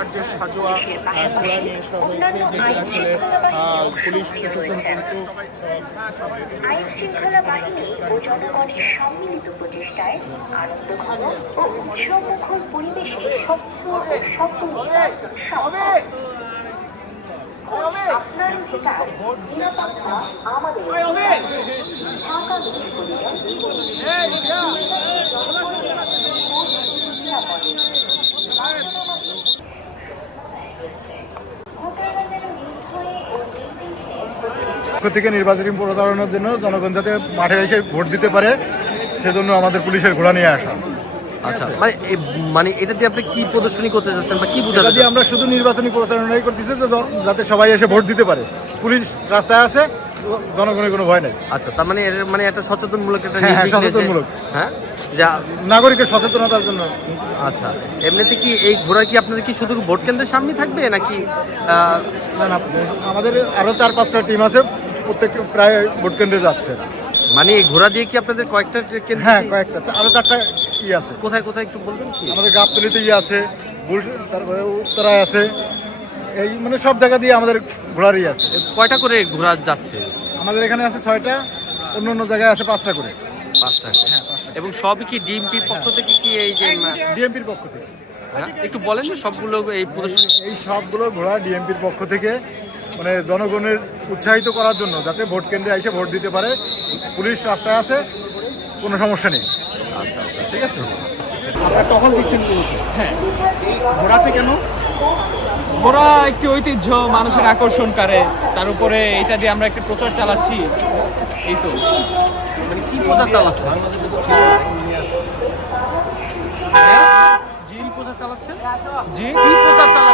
ঘোড়ার যে সাজোয়া ঘোড়া নিয়ে আসা হয়েছে, যেটি আসলে পুলিশ প্রশাসন কিন্তু আইন শৃঙ্খলা বাহিনী ও জনগণের সম্মিলিত প্রচেষ্টায় আনন্দঘন ও উৎসবমুখর পরিবেশে স্বচ্ছ ও সফল নির্বাচন সম্ভব। আপনার অধিকার, নিরাপত্তা আমাদের অধিকার। ঢাকা মেট্রোপলিটন পক্ষ থেকে নির্বাচনী প্রচারণার জন্য জনগণ যাতে মাঠে এসে ভোট দিতে পারে সেজন্য আমাদের পুলিশের ঘোড়া নিয়ে আসা। আচ্ছা, মানে এটা দিয়ে আপনি কি প্রদর্শনী করতে চাচ্ছেন বা কি বোঝাতে এটা দিয়ে আমরা শুধু নির্বাচনী প্রচারণাই করতেছি যাতে সবাই এসে ভোট দিতে পারে। পুলিশ রাস্তায় আছে, জনগণের কোনো ভয় নেই। আচ্ছা, তার মানে মানে একটা সচেতনমূলক একটা হ্যাঁ, সচেতনমূলক। হ্যাঁ, যা নাগরিকের সচেতনতার জন্য। আচ্ছা, এমনিতে কি এই ঘোড়া কি আপনাদের কি শুধু ভোট কেন্দ্রের সামনে থাকবে নাকি না না, আমাদের আরও 4-5টা টিম আছে, প্রত্যেক প্রায় ভোট কেন্দ্রে যাচ্ছে। মানে এই ঘোড়া দিয়ে কি আপনাদের কয়েকটা কেন্দ্র? হ্যাঁ, কয়েকটা, আরও 4টা আছে। কোথায় কোথায় একটু বলবেন কি? আমাদের গাবতলিতে আছে, তারপরে উত্তরায় আছে, এই মানে সব জায়গা দিয়ে আমাদের ঘোড়ারই আছে। কয়টা করে ঘোড়া যাচ্ছে? আমাদের এখানে আছে 6টা, অন্য অন্য জায়গায় আছে 5টা করে। 5টা। এবং সবই কি ডিএমপির পক্ষ থেকে কি এই যে ডিএমপির পক্ষ থেকে? হ্যাঁ, একটু বলেন যে সবগুলো এই প্রদর্শনী এই সবগুলো ঘোড়া ডিএমপির পক্ষ থেকে, মানে জনগণের উৎসাহিত করার জন্য যাতে ভোট কেন্দ্রে এসে ভোট দিতে পারে। পুলিশ রাস্তায় আছে, কোনো সমস্যা নেই। আচ্ছা আচ্ছা, ঠিক আছে। আপনারা টহল দিচ্ছেন মূলত। হ্যাঁ, ঘোড়াতে কেন? ঘোড়া একটি ঐতিহ্য, মানুষের আকর্ষণ করে, তার উপরে এটা দিয়ে আমরা একটা প্রচার চালাচ্ছি। এই তো মানে কি প্রচার চালাচ্ছে? জি প্রচার চালাচ্ছেন? জি কি প্রচার চালাচ্ছেন?